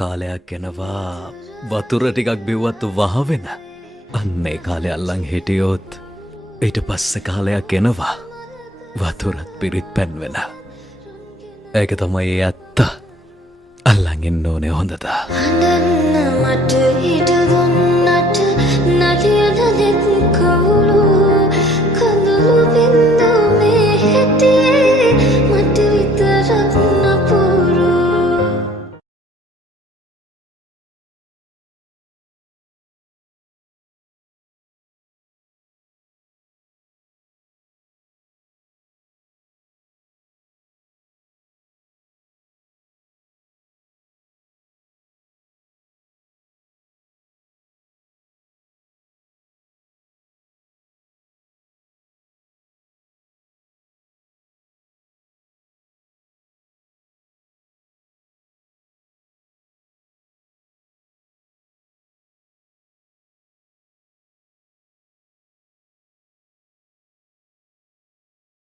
කාලයක් එනවා වතුර ටිකක් බිව්වත් වහවෙන. අන්නේ කාලේ අල්ලන් හිටියොත් ඊට පස්සේ කාලයක් එනවා වතුරත් පිරිත් පැන්වෙන. ඒක තමයි ඇත්ත. අල්ලන් ඉන්න ඕනේ හොඳට. මට හිට දුන්නට නලියන දෙත් කවුළු